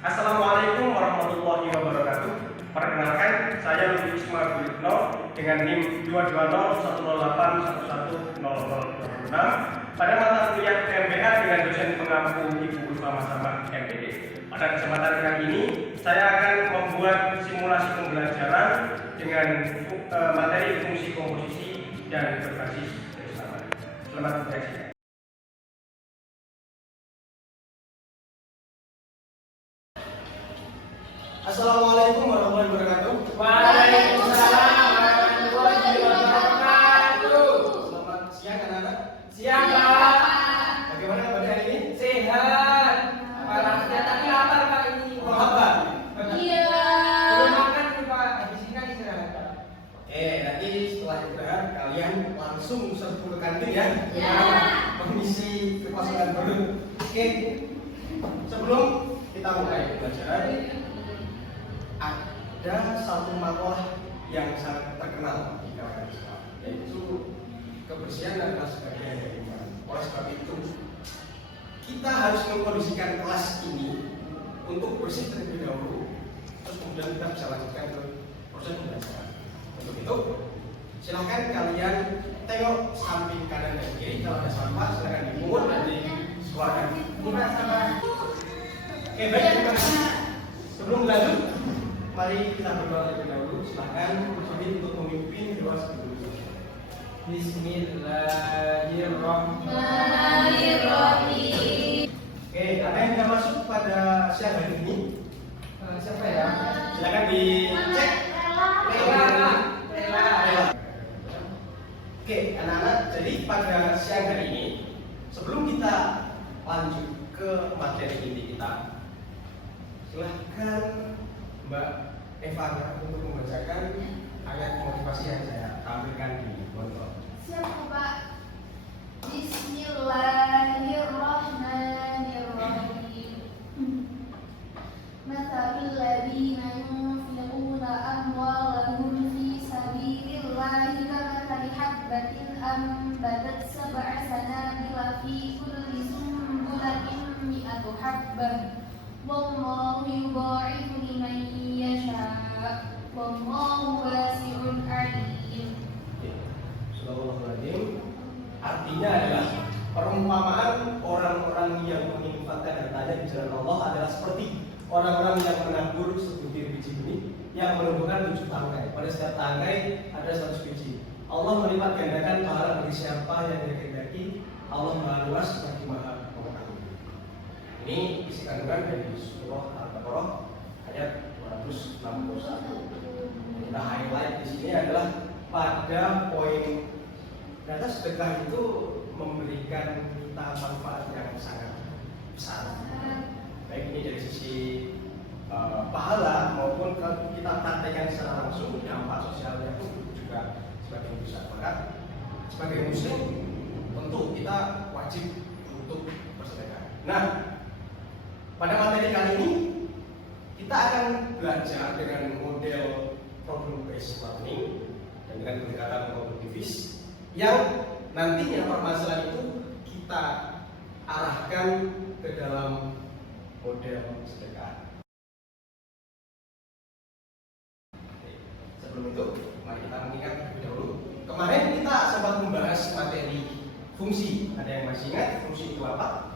Assalamualaikum warahmatullahi wabarakatuh. Perkenalkan, saya Lutfi Ismail Guritno dengan NIM 22008110006 pada mata kuliah MBA dengan dosen pengampu Ibu Ulfa Sama MPD. Pada kesempatan kali ini, saya akan membuat simulasi pembelajaran dengan materi fungsi komposisi dan berbasis garis tambah. Selamat menyaksikan. Assalamualaikum warahmatullahi wabarakatuh. Waalaikumsalam warahmatullahi wabarakatuh. Selamat siang anak-anak. Siang Pak. Bagaimana kabar hari ini? Sehat. Parahnya tapi lapar Pak ini. Oh, lapar? Iya. Belum makan nih Pak. Habis ini kan istirahat Pak. Oke, nanti setelah istirahat kalian langsung serbu ke kantin ya. Ya. Mengisi kekosongan perut. Oke. Sebelum kita mulai pembelajaran, ada satu makalah yang sangat terkenal di kalangan Islam, yaitu kebersihan adalah sebagian dari iman. Oleh sebab itu, kita harus mengkondisikan kelas ini untuk bersih terlebih dahulu, terus kemudian kita bisa lanjutkan ke proses pembelajaran. Untuk itu, silahkan kalian tengok samping kanan dan kiri. Kalau ada sampah, silahkan dipungut dan dikeluarkan. Oke, baik, terima kasih. Sebelum lanjut, mari kita berdoa terlebih dahulu. Silakan Ustaz untuk memimpin doa sebelumnya. Bismillahirrahmanirrahim. Oke, ada yang sudah masuk pada siang hari ini? Siapa ya? Silakan dicek. Rela. Oke, anak-anak. Jadi pada siang hari ini, sebelum kita lanjut ke materi inti kita, silahkan Mbak Eva untuk membacakan ayat motivasi yang saya tampilkan di monitor. Siap Pak. Bismillahirrahmanirrahim. Matsalul ladzina yunfiquna amwalahum fi sabilillahi kamathali habbatin ambatat sab'a sanabila fi kulli sunbulatin mi'atu habbah. Wallahu yudha'ifu liman yasha'. Wallahu wasi'un 'alim. Bismillahirrahmanirrahim. Artinya adalah perumpamaan orang-orang yang menginfakkan hartanya di jalan Allah adalah seperti orang-orang yang menabur sebutir biji benih yang menumbuhkan 7 tangkai. Pada setiap tangkai ada 100 biji. Allah melipat gandakan pahala bagi siapa yang dikehendaki. Allah Maha Luas lagi Maha Mengetahui. Ini isi kandungan dari surah Al-Baqarah ayat 261. Kita highlight di sini adalah pada poin data sedekah itu memberikan kita manfaat yang sangat besar. Baik ini dari sisi pahala maupun kalau kita praktekkan secara langsung dampak sosialnya pun juga sebagai besar. Maka sebagai muslim tentu kita wajib untuk bersedekah. Nah, pada materi kali ini kita akan belajar dengan model problem based learning dan dengan pendekatan kognitivis yang nantinya permasalahan itu kita arahkan ke dalam model sedekah. Sebelum itu, mari kita mengingat terlebih dahulu. Kemarin kita sempat membahas materi fungsi. Ada yang masih ingat fungsi itu apa?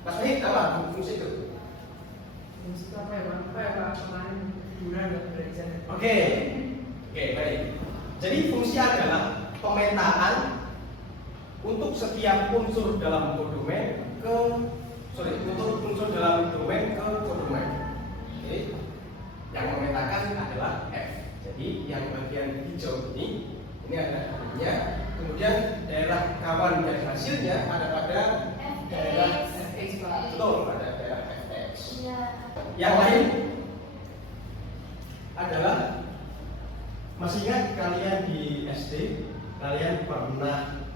Mas Wahid, apa fungsi itu? Fungsi apa ya Pak? Apa ya Pak? Kemarin bulan nggak belajar. Oke, baik. Jadi fungsi adalah pemetaan untuk setiap unsur dalam kodomen untuk unsur dalam domain ke kodomen. Oke, yang memetakan adalah F. Jadi yang bagian hijau ini adalah artinya. Kemudian daerah kawan dari hasilnya ada pada daerah Fx Pak. betul pada daerah Fx. Ya. Yang lain adalah masih ingat kalian di SD kalian pernah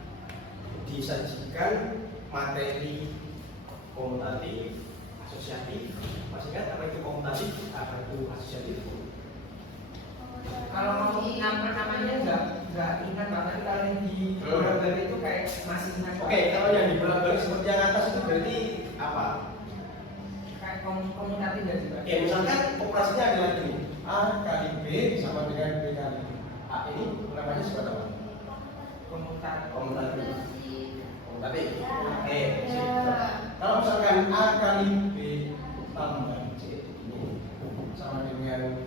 disajikan materi komutatif, asosiatif. Masih ingat apa itu komutatif, apa itu asosiatif? Kalau mau nama namanya enggak nggak ingat banget kalau yang di bolak-balik itu kayak masih ingat. Oke, kalau yang di bolak-balik seperti yang atas itu berarti apa? Kayak komunikatif ya juga. Oke, misalkan operasinya adalah ini, A kali B sama dengan B kali A. Ini namanya seperti apa? Komunikatif. Komutatif. Komutatif. Ya. Oke, sip. Ya. Kalau misalkan A kali B tambah C ini sama dengan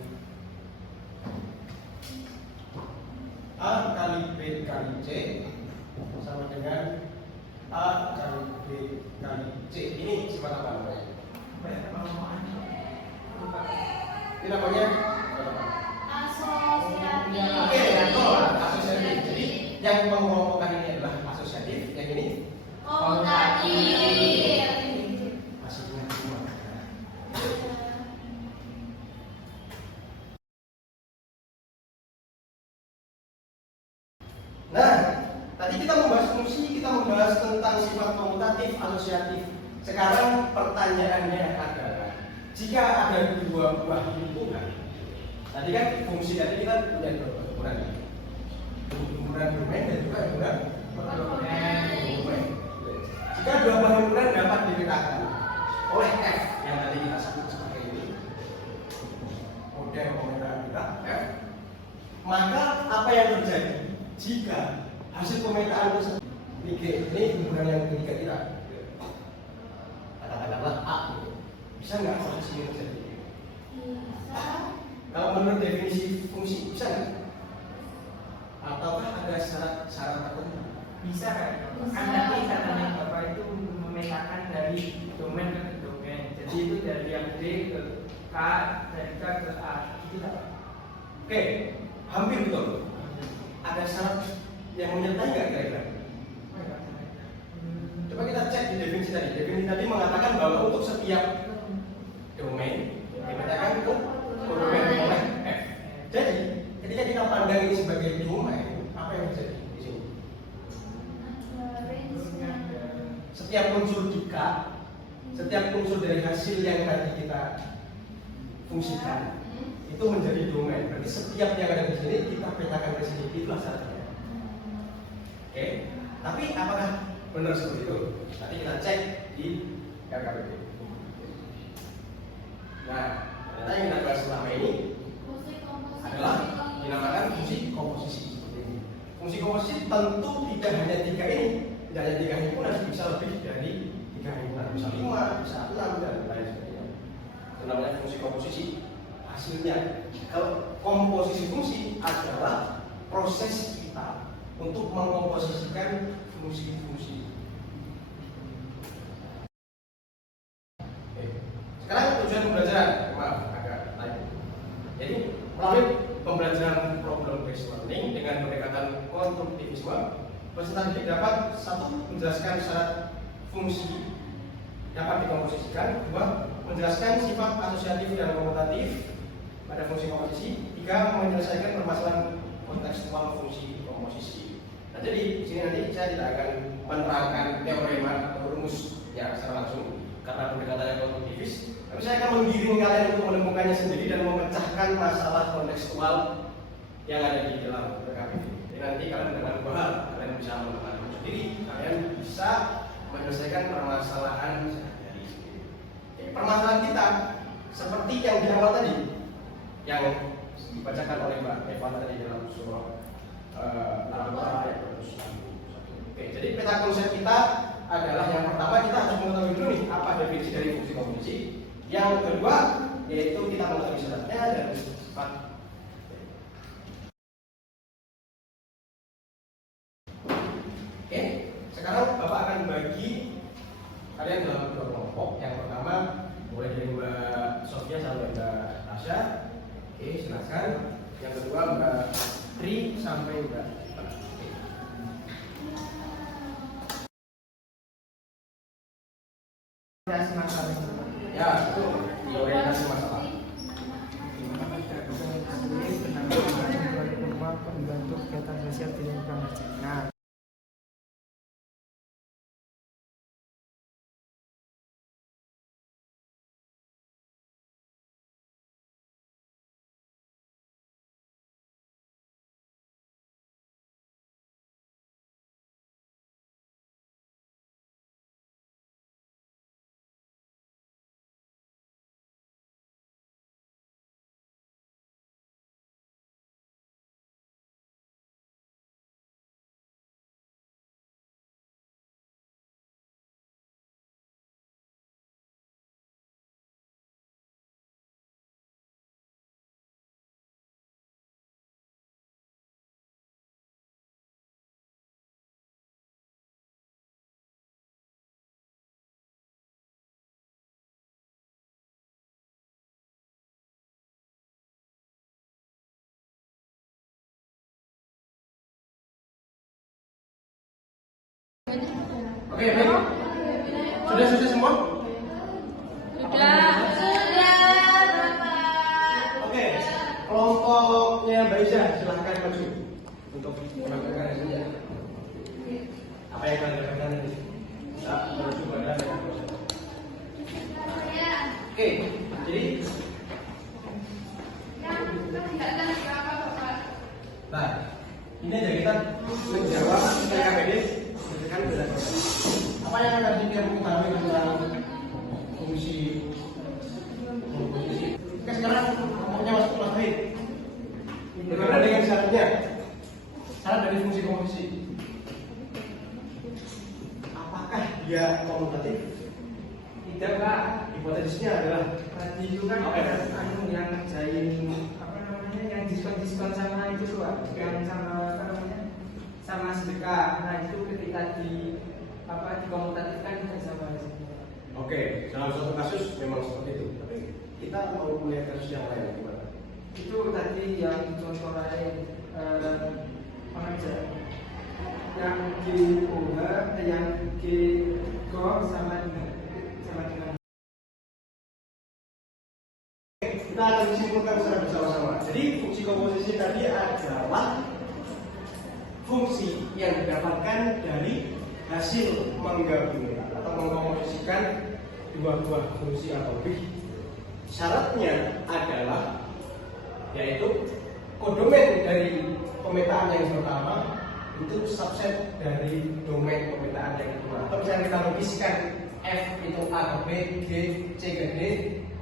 A kali B kali C sama dengan A kali B kali C. Ini sifat apa namanya? Ini namanya apa? Asosiatif. Oke, betul, asosiatif. Jadi yang mengelompokkan ini adalah asosiatif, yang ini Komutatif. masih ingat semua. Nah, tadi kita membahas fungsi, kita membahas tentang sifat komutatif, asosiatif. Sekarang pertanyaannya adalah, jika ada dua buah himpunan, tadi kan fungsi tadi kita punya dua buah himpunan, himpunan domain dan juga himpunan domain. Jika dua buah himpunan dapat dipetakan oleh F yang tadi kita sebut sebagai ini, model pemetaan kita F, maka apa yang terjadi jika hasil pemetaan tersebut ini himpunan yang ketiga kita, katakanlah A, bisa nggak asosiasi ini terjadi? Bisa. Kalau menurut definisi fungsi bisa nggak? Ataukah ada syarat-syarat tertentu? Bisa kan? Bisa. Kan tadi katanya Bapak itu memetakan dari domain ke domain. Jadi itu dari yang D ke K, dari K ke A. Itu tak? Oke, hampir betul. Ada syarat yang menyertai nggak kira-kira? Coba kita cek di definisi tadi. Definisi tadi mengatakan bahwa untuk setiap domain dipetakan ke domain oleh F. Jadi ketika kita pandang ini sebagai domain, apa yang terjadi di sini? Ada range-nya. Setiap unsur di K, setiap unsur dari hasil yang tadi kita fungsikan itu menjadi domain. Berarti setiap yang ada di sini kita petakan ke sini. Itulah syaratnya. Oke, tapi apakah benar seperti itu? Nanti kita cek di RKPP. Nah, ternyata yang kita bahas selama ini Fungsi komposisi. adalah dinamakan fungsi komposisi seperti ini. Fungsi komposisi tentu tidak hanya tiga ini, tidak hanya tiga himpunan, bisa lebih dari tiga himpunan, bisa 5, bisa 6 dan lain sebagainya. Itu namanya fungsi komposisi. Hasilnya, kalau komposisi fungsi adalah proses kita untuk mengkomposisikan fungsi-fungsi. Oke. Sekarang tujuan pembelajaran, maaf agak lain. Jadi melalui pembelajaran problem based learning dengan pendekatan konstruktivisme, peserta didik dapat satu menjelaskan syarat fungsi dapat dikomposisikan, dua menjelaskan sifat asosiatif dan komutatif pada fungsi komposisi, tiga menyelesaikan permasalahan kontekstual fungsi komposisi. Nah, jadi di sini nanti saya tidak akan menerangkan teorema atau rumus ya secara langsung karena pendekatannya konstruktivis, tapi saya akan menggiring kalian untuk menemukannya sendiri dan memecahkan masalah kontekstual yang ada di dalam RKPP. Jadi nanti kalian dengan dua hal, kalian bisa menemukan sendiri, kalian bisa menyelesaikan permasalahan sehari-hari sendiri. Permasalahan kita seperti yang di awal tadi, yang dibacakan oleh Mbak Eva tadi dalam surah Al-Baqarah ayat 261. Oke, jadi peta konsep kita adalah yang pertama kita harus mengetahui dulu nih apa definisi dari fungsi komposisi. Yang kedua yaitu kita mengetahui syaratnya dan sifat. Oke, sekarang Bapak akan bagi kalian dalam dua kelompok. Yang pertama mulai dari Mbak Sofia sampai Mbak Tasya. Oke, silakan. Yang kedua Mbak Tri sampai Mbak Eva. Orientasi masalah. Ya, itu di orientasi masalah. Pembantu kegiatan sosial di lingkungan. Nah, Oke, baik. Sudah semua? Sudah, Bapak. Oke, kelompoknya Mbak Iza silahkan maju untuk melakukan hasilnya. Apa yang kalian lakukan ini? Bisa menuju pada Oke, jadi nah, ini aja kita menjawab PKPD berdasarkan berdasarkan apa yang akan kita mengetahui tentang fungsi. Oke, sekarang kelompoknya masuk kelas B. Bagaimana dengan syaratnya? Syarat dari fungsi komposisi. Apakah dia komutatif? Tidak, Pak. Hipotesisnya adalah Tadi itu kan ada anu yang ngerjain apa namanya, yang diskon sama itu tuh, Pak. Yang sama apa namanya, sama sedekah. Nah itu ketika di apa dikomutatifkan tidak sama hasilnya. oke, dalam suatu kasus memang seperti itu. Tapi kita mau melihat kasus yang lain gimana? Itu tadi yang contoh lain pengajar yang di OH, yang di GO sama dengan Kita akan simpulkan secara bersama-sama. Jadi fungsi komposisi tadi adalah fungsi yang didapatkan dari hasil menggabungkan atau mengkomposisikan dua buah fungsi atau lebih. Syaratnya adalah yaitu kodomen dari pemetaan yang pertama itu subset dari domain pemetaan yang kedua. Atau misalnya kita logiskan F itu A ke B, G, C ke D.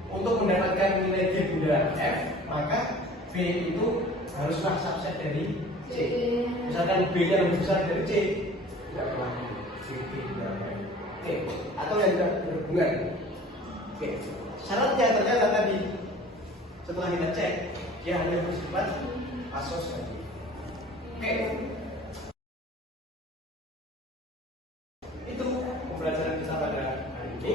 Untuk mendapatkan nilai G bundaran F, maka B itu haruslah subset dari C. Misalkan B-nya lebih besar dari C, tidak berlaku. Oke, atau yang tidak berhubungan. Oke, syaratnya ternyata tadi setelah kita cek, dia hanya bersifat asosiatif. Oke, itu pembelajaran kita pada hari ini.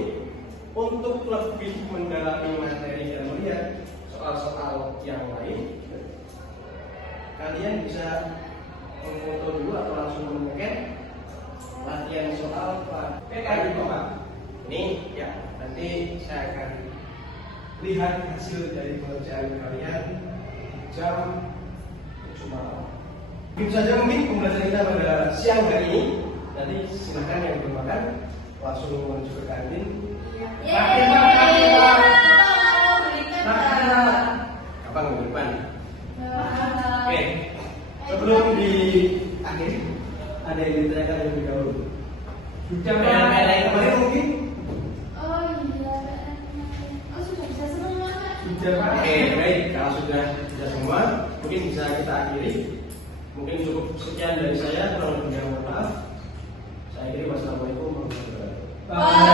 Untuk lebih mendalami materi dan melihat soal-soal yang lain, kalian bisa memfoto dulu atau langsung mengecek latihan soal PKI Pak. Ini ya, nanti saya akan lihat hasil dari pengerjaan kalian jam 7 malam. Itu saja mungkin pembelajaran kita pada siang hari ini. Nanti silakan yang belum makan langsung menuju ke kantin. Kapan minggu depan? Oke, sebelum diakhiri ada yang ditanyakan lebih dahulu. sudah Ada yang kemarin mungkin? Oh iya, sudah bisa semua. sudah, Pak. Oke, baik. Kalau sudah semua, mungkin bisa kita akhiri. Mungkin cukup sekian dari saya. Kurang lebihnya mohon maaf. Saya akhiri. Wassalamualaikum warahmatullahi wabarakatuh.